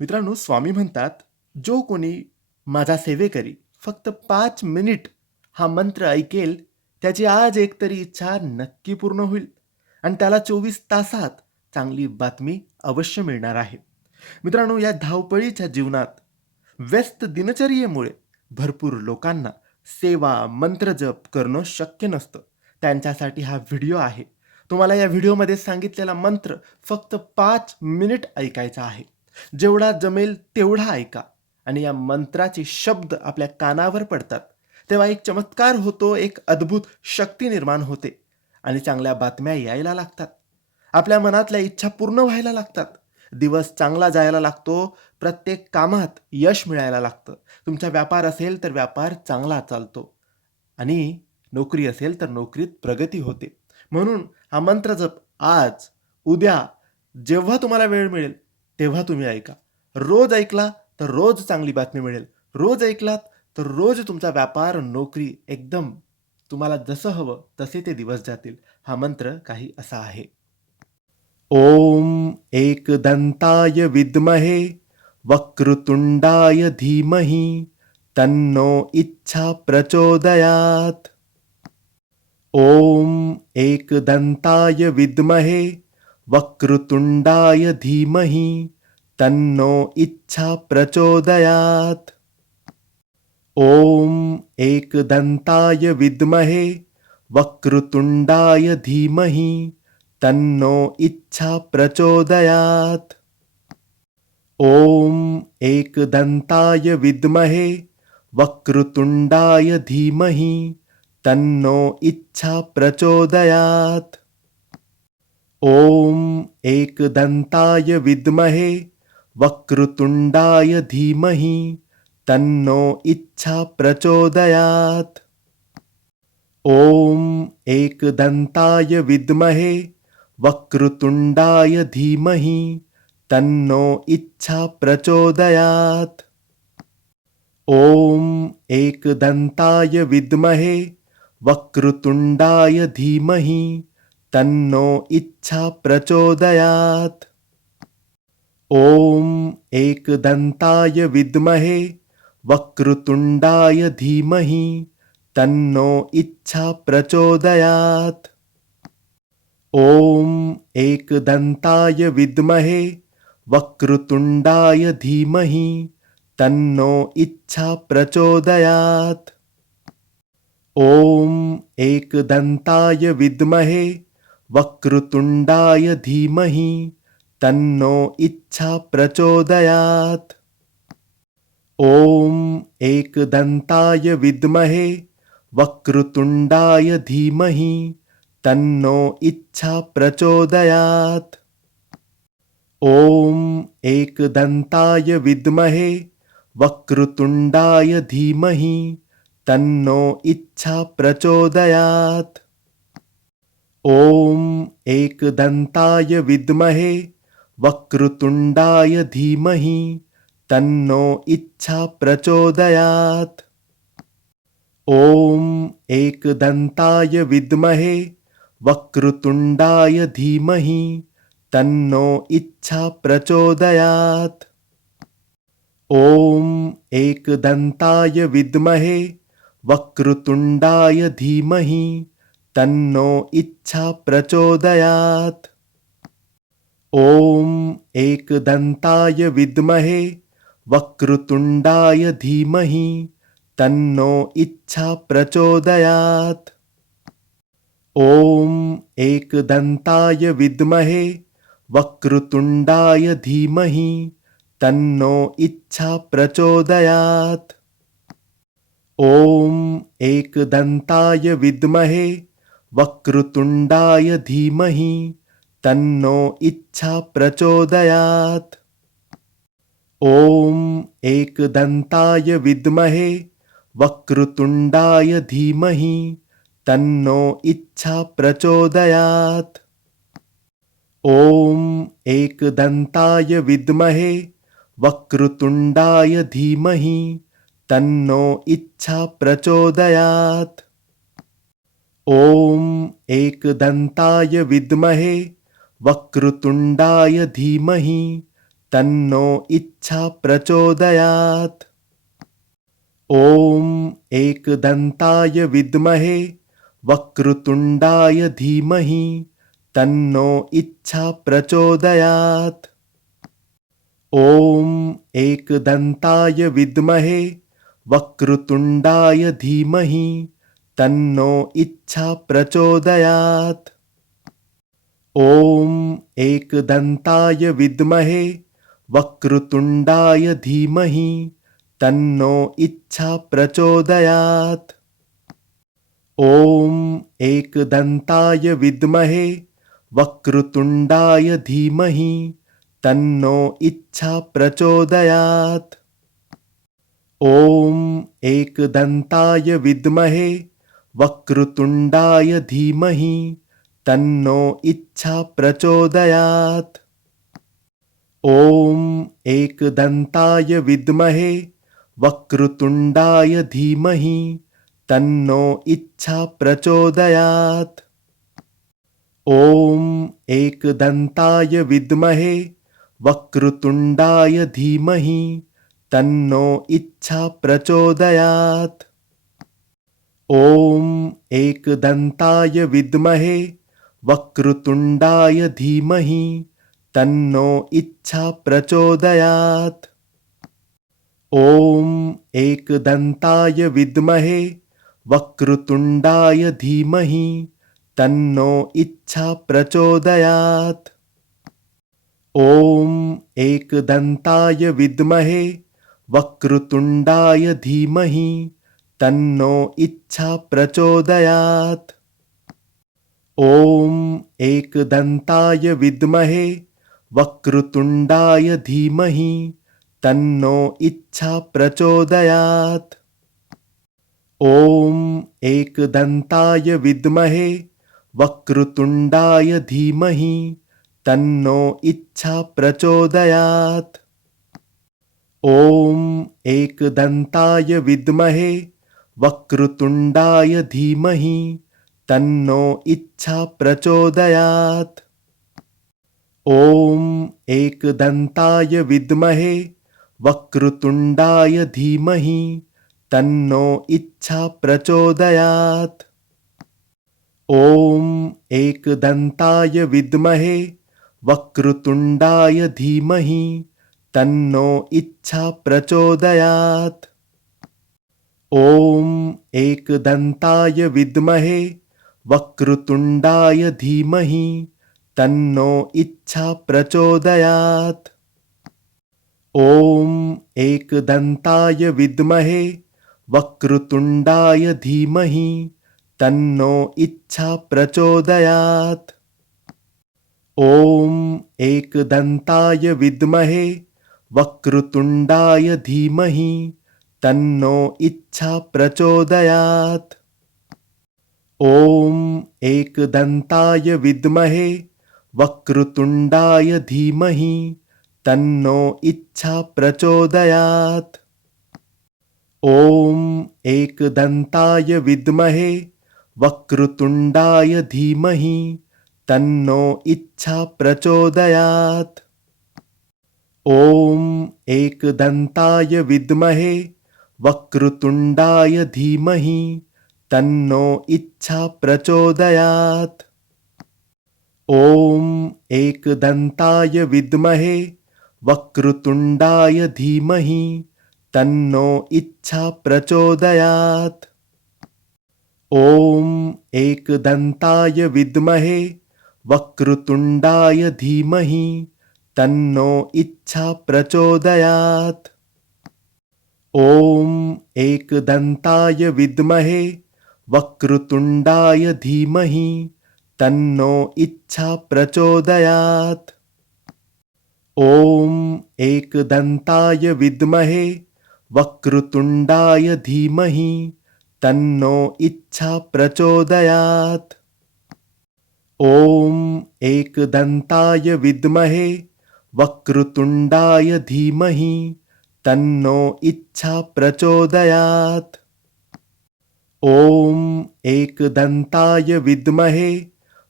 मित्रांनो, स्वामी म्हणतात, "जो कोणी माझा सेवेकरी फक्त 5 मिनिट हा मंत्र ऐकेल, त्याची आज एकतरी इच्छा नक्की पूर्ण होईल आणि त्याला 24 तासात चांगली बातमी अवश्य मिळणार आहे." मित्रांनो, या धावपळीच्या जीवनात व्यस्त दिनचर्येमुळे भरपूर लोकांना सेवा, मंत्रजप करणं शक्य नसतं. त्यांच्यासाठी हा व्हिडिओ आहे. तुम्हाला या व्हिडिओमध्ये सांगितलेला मंत्र फक्त 5 मिनिट ऐकायचा आहे. जेवढा जमेल तेवढा ऐका आणि या मंत्राचे शब्द आपल्या कानावर पडतात, तेव्हा एक चमत्कार होतो, एक अद्भुत शक्ती निर्माण होते आणि चांगल्या बातम्या यायला लागतात. आपल्या मनातल्या इच्छा पूर्ण व्हायला लागतात. दिवस चांगला जायला लागतो. प्रत्येक कामात यश मिळायला लागतं. तुमचा व्यापार असेल तर व्यापार चांगला चालतो आणि नोकरी असेल तर नोकरीत प्रगती होते. म्हणून हा मंत्र जप आज, उद्या, जेव्हा तुम्हाला वेळ मिळेल तेव्हा तुम्ही ऐका. रोज ऐकला तर रोज चांगली बातमी मिळेल. रोज ऐकलात तर रोज तुमचा व्यापार, नोकरी एकदम तुम्हाला जसं हवं तसे ते दिवस जातील. हा मंत्र काही असा आहे. ओम एकदंताय विद्महे वक्रतुंडाय धीमहि तन्नो इच्छा प्रचोदयात्. ओम एकदंताय विद्महे वक्रतुंडाय धीमहि तन्नो इच्छा प्रचोदयात्. ओम एकदंताय विद्महे वक्रतुंडाय धीमहि तन्नो इच्छा प्रचोदयात्. ओम एकदंताय विद्महे वक्रतुंडाय धीमहि तन्नो इच्छा प्रचोदयात्. ओम एकदंताय विद्महे वक्रतुंडाय धीमहि तन्नो इच्छा प्रचोदयात्. ओम एकदंताय विद्महे वक्रतुंडाय धीमहि तन्नो इच्छा प्रचोदयात्. ओम एकदंताय विद्महे वक्रतुंडाय धीमहि तन्नो इच्छा प्रचोदयात्. ओम एकदंताय विद्महे वक्रतुंडाय धीमहि तन्नो इच्छा प्रचोदयात्. ओम एकदंताय विद्महे वक्रतुंडाय धीमहि तन्नो इच्छा प्रचोदयात्. ओम एकदंताय विद्महे वक्रतुंडाय धीमहि तन्नो इच्छा प्रचोदयात्. ओम एकदंताय विद्महे वक्रतुंडाय धीमहि तन्नो इच्छा प्रचोदयात्. ओम एकदंताय विद्महे वक्रतुंडाय धीमहि तन्नो इच्छा प्रचोदयात्. ओम एकदंताय विद्महे वक्रतुंडाय धीमहि तन्नो इच्छा प्रचोदयात्. ओम एकदंताय विद्महे वक्रतुंडाय धीमहि तन्नो इच्छा प्रचोदयात्. ओम एकदंताय विद्महे वक्रतुंडाय धीमहि तन्नो इच्छा प्रचोदयात्. ओम एकदंताय विद्महे वक्रतुंडाय धीमहि तन्नो इच्छा प्रचोदयात्. ओम एकदंताय विद्महे वक्रतुंडाय धीमहि तन्नो इच्छा प्रचोदयात्. ओम एकदंताय विद्महे वक्रतुंडाय धीमहि तन्नो इच्छा प्रचोदयात्. ओम एकदंताय विद्महे वक्रतुंडाय धीमहि तन्नो इच्छा प्रचोदयात्. ओम एकदंताय विद्महे वक्रतुंडाय धीमहि तन्नो इच्छा प्रचोदयात्. ओम एकदंताय विद्महे वक्रतुंडाय धीमहि तन्नो इच्छा प्रचोदयात्। ॐ एकदन्ताय विद्महे वक्रतुण्डाय धीमहि तन्नो इच्छा प्रचोदयात्। ॐ एकदन्ताय विद्महे वक्रतुण्डाय धीमहि तन्नो इच्छा प्रचोदयात्। ॐ एकदन्ताय विद्महे वक्रतुण्डाय धीमहि तन्नो इच्छा प्रचोदयात्। ॐ एकदन्ताय विद्महे वक्रतुण्डाय धीमहि तन्नो इच्छा प्रचोदयात्। ॐ एकदन्ताय विद्महे वक्रतुण्डाय धीमहि तन्नो इच्छा प्रचोदयात्। ॐ एकदन्ताय विद्महे वक्रतुण्डाय धीमहि तन्नो इच्छा प्रचोदयात्। ॐ एकदन्ताय विद्महे वक्रतुण्डाय धीमहि तन्नो इच्छा प्रचोदयात्। ॐ एकदन्ताय विद्महे वक्रतुण्डाय धीमहि तन्नो इच्छा प्रचोदयात्। ॐ एकदन्ताय विद्महे वक्रतुण्डाय धीमहि तन्नो इच्छा प्रचोदयात्। ॐ एकदन्ताय विद्महे वक्रतुण्डाय धीमहि तन्नो इच्छा प्रचोदयात्। ॐ एकदन्ताय विद्महे वक्रतुण्डाय धीमहि तन्नो इच्छा प्रचोदयात्। ॐ एकदन्ताय विद्महे वक्रतुण्डाय धीमहि तन्नो इच्छा प्रचोदयात्। ॐ एकदन्ताय विद्महे वक्रतुण्डाय धीमहि तन्नो इच्छा प्रचोदयात्। ॐ एकदन्ताय विद्महे वक्रतुण्डाय धीमहि तन्नो इच्छा प्रचोदयात्। ॐ एकदन्ताय विद्महे वक्रतुण्डाय धीमहि तन्नो इच्छा प्रचोदयात्। ॐ एकदन्ताय विद्महे वक्रतुण्डाय धीमहि तन्नो इच्छा प्रचोदयात्। ॐ एकदन्ताय विद्महे वक्रतुण्डाय धीमहि तन्नो इच्छा प्रचोदयात्। ॐ एकदन्ताय विद्महे वक्रतुण्डाय धीमहि तन्नो इच्छा प्रचोदयात्। ॐ एकदन्ताय विद्महे वक्रतुण्डाय धीमहि तन्नो इच्छा प्रचोदयात्। ॐ एकदन्ताय विद्महे वक्रतुण्डाय धीमहि तन्नो इच्छा प्रचोदयात्। ॐ एकदन्ताय विद्महे वक्रतुण्डाय धीमहि तन्नो इच्छा प्रचोदयात्। ॐ एकदन्ताय विद्महे वक्रतुण्डाय धीमहि तन्नो इच्छा प्रचोदयात्। ॐ एकदन्ताय विद्महे वक्रतुण्डाय धीमहि तन्नो इच्छा प्रचोदयात्। ॐ एकदन्ताय विद्महे वक्रतुण्डाय धीमहि तन्नो इच्छा प्रचोदयात्। ॐ एकदन्ताय विद्महे वक्रतुण्डाय धीमहि तन्नो इच्छा प्रचोदयात्। ॐ एकदन्ताय विद्महे वक्रतुण्डाय धीमहि तन्नो इच्छा प्रचोदयात्। ॐ एकदन्ताय विद्महे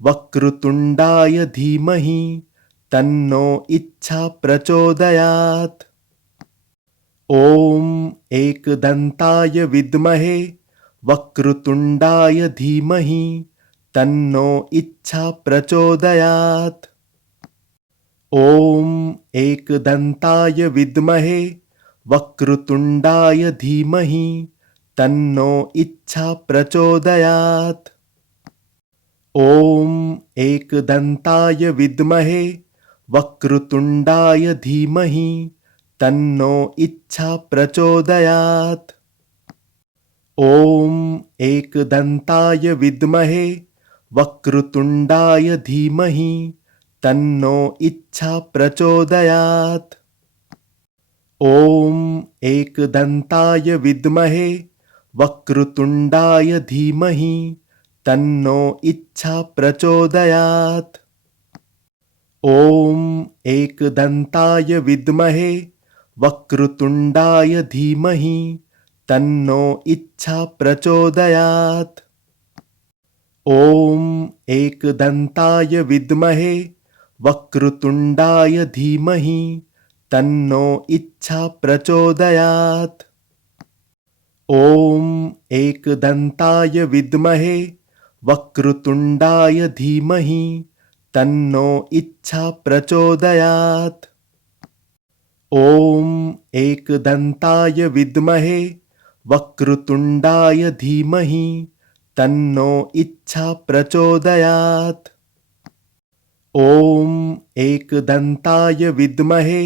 वक्रतुण्डाय धीमहि तन्नो इच्छा प्रचोदयात्। ॐ एकदन्ताय विद्महे वक्रतुण्डाय धीमहि तन्नो इच्छा प्रचोदयात्। ॐ एकदन्ताय विद्महे वक्रतुण्डाय धीमहि तन्नो इच्छा प्रचोदयात्। ॐ एकदन्ताय विद्महे वक्रतुण्डाय धीमहि तन्नो इच्छा प्रचोदयात्। ॐ एकदन्ताय विद्महे वक्रतुण्डाय धीमहि तन्नो इच्छा प्रचोदयात्। ॐ एकदन्ताय विद्महे वक्रतुण्डाय धीमहि तन्नो इच्छा प्रचोदयात्। ॐ एकदन्ताय विद्महे वक्रतुण्डाय धीमहि तन्नो इच्छा प्रचोदयात्। ॐ एकदन्ताय विद्महे वक्रतुण्डाय धीमहि तन्नो इच्छा प्रचोदयात्। ॐ एकदन्ताय विद्महे वक्रतुण्डाय धीमहि तन्नो इच्छा प्रचोदयात्। ॐ एकदन्ताय विद्महे वक्रतुण्डाय धीमहि तन्नो इच्छा प्रचोदयात्। ॐ एकदन्ताय विद्महे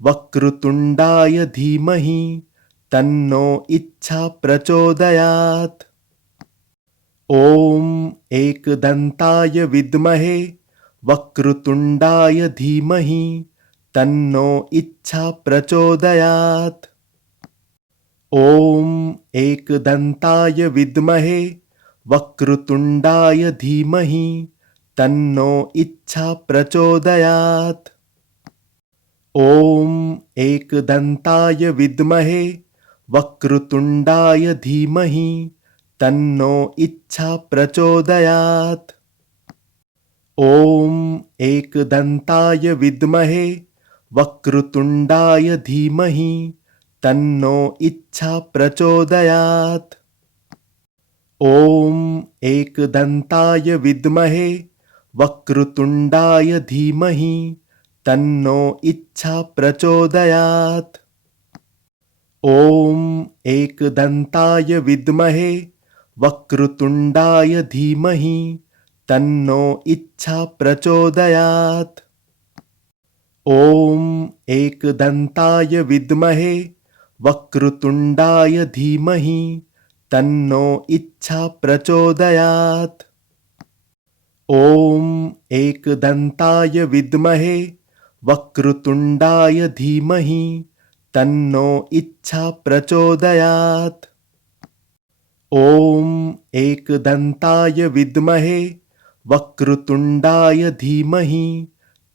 वक्रतुण्डाय धीमहि तन्नो इच्छा प्रचोदयात्। ॐ एकदन्ताय विद्महे वक्रतुण्डाय धीमहि तन्नो इच्छा प्रचोदयात्। ॐ एकदन्ताय विद्महे वक्रतुण्डाय धीमहि तन्नो इच्छा प्रचोदयात्। ॐ एकदन्ताय विद्महे वक्रतुण्डाय धीमहि तन्नो इच्छा प्रचोदयात्। ॐ एकदन्ताय विद्महे वक्रतुण्डाय धीमहि तन्नो इच्छा प्रचोदयात्। ॐ एकदन्ताय विद्महे वक्रतुण्डाय धीमहि तन्नो इच्छा प्रचोदयात्। ॐ एकदन्ताय विद्महे वक्रतुण्डाय धीमहि तन्नो इच्छा प्रचोदयात्। ॐ एकदन्ताय विद्महे वक्रतुण्डाय धीमहि तन्नो इच्छा प्रचोदयात्। ॐ एकदन्ताय विद्महे वक्रतुण्डाय धीमहि तन्नो इच्छा प्रचोदयात्। ॐ एकदन्ताय विद्महे वक्रतुण्डाय धीमहि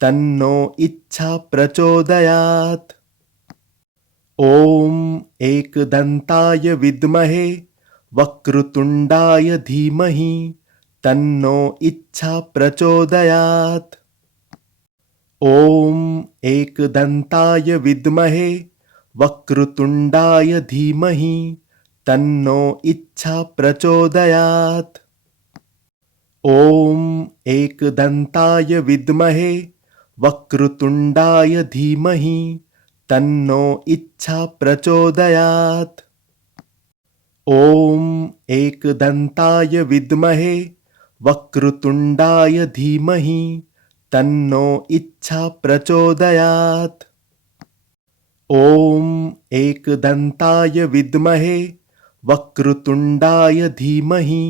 तन्नो इच्छा प्रचोदयात्। ॐ एकदन्ताय विद्महे वक्रतुण्डाय धीमहि तन्नो इच्छा प्रचोदयात्। ॐ एकदन्ताय विद्महे वक्रतुण्डाय धीमहि तन्नो इच्छा प्रचोदयात्। ॐ एकदन्ताय विद्महे वक्रतुण्डाय धीमहि तन्नो इच्छा प्रचोदयात्। ॐ एकदन्ताय विद्महे वक्रतुण्डाय धीमहि तन्नो इच्छा प्रचोदयात्। ॐ एकदन्ताय विद्महे वक्रतुण्डाय धीमहि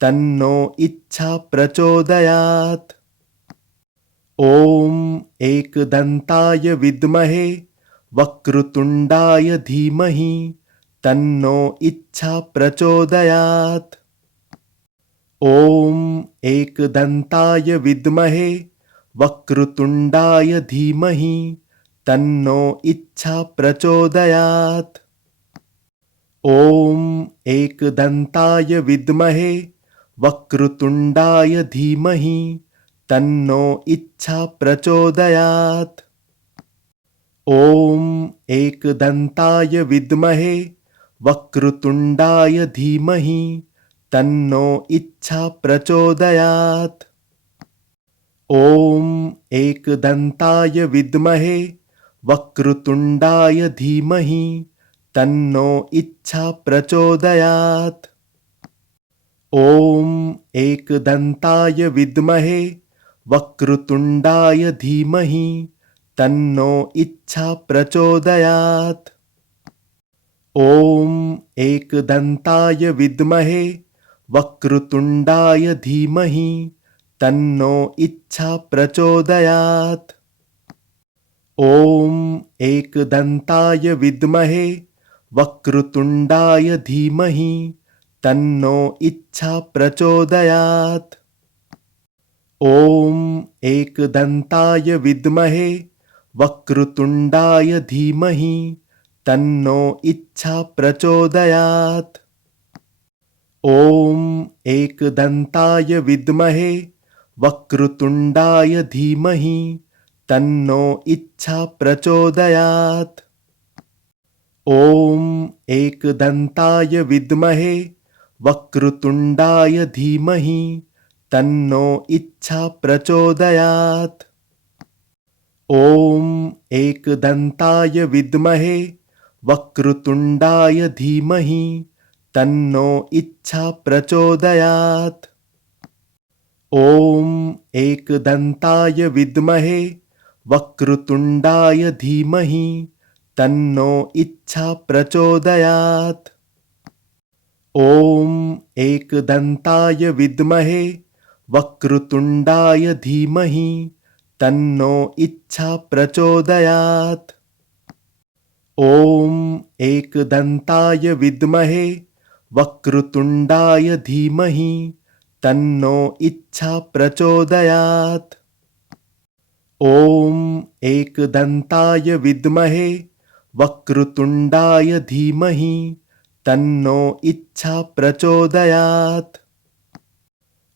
तन्नो इच्छा प्रचोदयात्। ॐ एकदन्ताय विद्महे वक्रतुण्डाय धीमहि तन्नो इच्छा प्रचोदयात्। ॐ एकदन्ताय विद्महे वक्रतुण्डाय धीमहि तन्नो इच्छा प्रचोदयात्। ॐ एकदन्ताय विद्महे वक्रतुण्डाय धीमहि तन्नो इच्छा प्रचोदयात्। ॐ एकदन्ताय विद्महे वक्रतुण्डाय धीमहि तन्नो इच्छा प्रचोदयात्। ॐ एकदन्ताय विद्महे वक्रतुण्डाय धीमहि तन्नो इच्छा प्रचोदयात्। ॐ एकदन्ताय विद्महे वक्रतुण्डाय धीमहि तन्नो इच्छा प्रचोदयात्। ॐ एकदन्ताय विद्महे वक्रतुण्डाय धीमहि तन्नो इच्छा प्रचोदयात्। ॐ एकदन्ताय विद्महे वक्रतुण्डाय धीमहि तन्नो इच्छा प्रचोदयात्। ॐ एकदन्ताय विद्महे वक्रतुण्डाय धीमहि तन्नो इच्छा प्रचोदयात्। ॐ एकदन्ताय विद्महे वक्रतुण्डाय धीमहि तन्नो इच्छा प्रचोदयात्। ॐ एकदन्ताय विद्महे वक्रतुण्डाय धीमहि तन्नो इच्छा प्रचोदयात्। ॐ एकदन्ताय विद्महे वक्रतुण्डाय धीमहि तन्नो इच्छा प्रचोदयात्। ॐ एकदन्ताय विद्महे वक्रतुण्डाय धीमहि तन्नो इच्छा प्रचोदयात्। ॐ एकदन्ताय विद्महे वक्रतुण्डाय धीमहि तन्नो इच्छा प्रचोदयात्। ॐ एकदन्ताय विद्महे वक्रतुण्डाय धीमहि तन्नो इच्छा प्रचोदयात्। ॐ एकदन्ताय विद्महे वक्रतुण्डाय धीमहि तन्नो इच्छा प्रचोदयात्।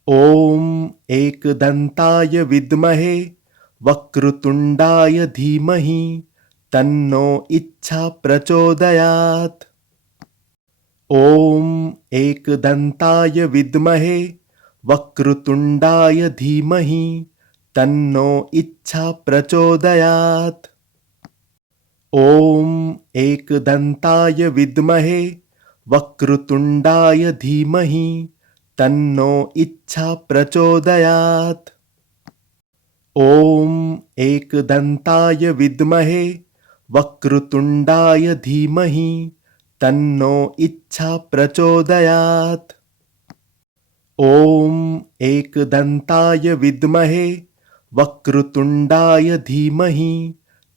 ॐ एकदन्ताय विद्महे वक्रतुण्डाय धीमहि तन्नो इच्छा प्रचोदयात्। ॐ एकदन्ताय विद्महे वक्रतुण्डाय धीमहि तन्नो इच्छा प्रचोदयात्। ॐ एकदन्ताय विद्महे वक्रतुण्डाय धीमहि तन्नो इच्छा प्रचोदयात्। ॐ एकदन्ताय विद्महे वक्रतुण्डाय धीमहि तन्नो इच्छा प्रचोदयात्। ॐ एकदन्ताय विद्महे वक्रतुण्डाय धीमहि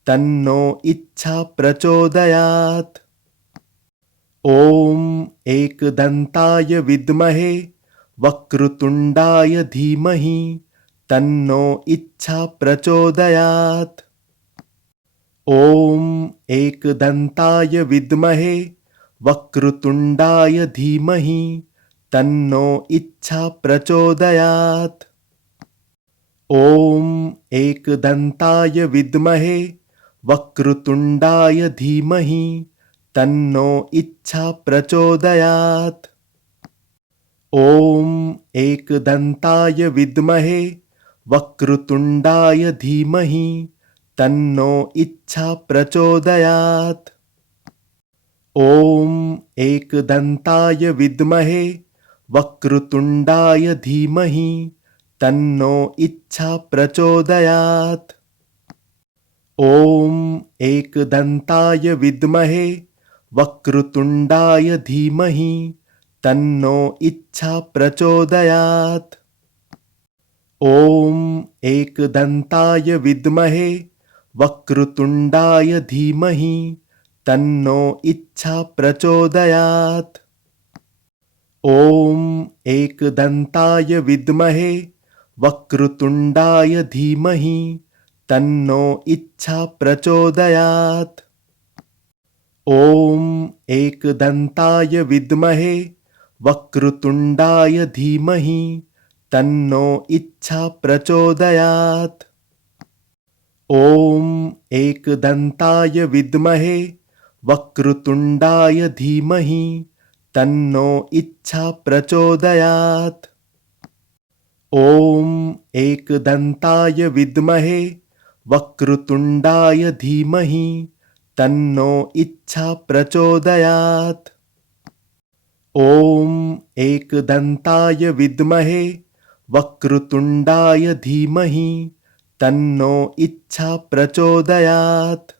तन्नो इच्छा प्रचोदयात्। ॐ एकदन्ताय विद्महे वक्रतुण्डाय धीमहि तन्नो इच्छा प्रचोदयात्। ॐ एकदन्ताय विद्महे वक्रतुण्डाय धीमहि तन्नो इच्छा प्रचोदयात्। ॐ एकदन्ताय विद्महे वक्रतुण्डाय धीमहि तन्नो इच्छा प्रचोदयात्। ॐ एकदन्ताय विद्महे वक्रतुण्डाय धीमहि तन्नो इच्छा प्रचोदयात्। ॐ एकदन्ताय विद्महे वक्रतुण्डाय धीमहि तन्नो इच्छा प्रचोदयात्। ॐ एकदन्ताय विद्महे वक्रतुण्डाय धीमहि तन्नो इच्छा प्रचोदयात्। ॐ एकदन्ताय विद्महे वक्रतुण्डाय धीमहि तन्नो इच्छा प्रचोदयात्। ॐ एकदन्ताय विद्महे वक्रतुण्डाय धीमहि तन्नो इच्छा प्रचोदयात्। ॐ एकदन्ताय विद्महे वक्रतुण्डाय धीमहि तन्नो इच्छा प्रचोदयात्। ॐ एकदन्ताय विद्महे वक्रतुण्डाय धीमहि तन्नो इच्छा प्रचोदयात्। ॐ एकदन्ताय विद्महे वक्रतुण्डाय धीमहि तन्नो इच्छा प्रचोदयात्। ॐ एकदन्ताय विद्महे वक्रतुण्डाय धीमहि तन्नो इच्छा प्रचोदयात्।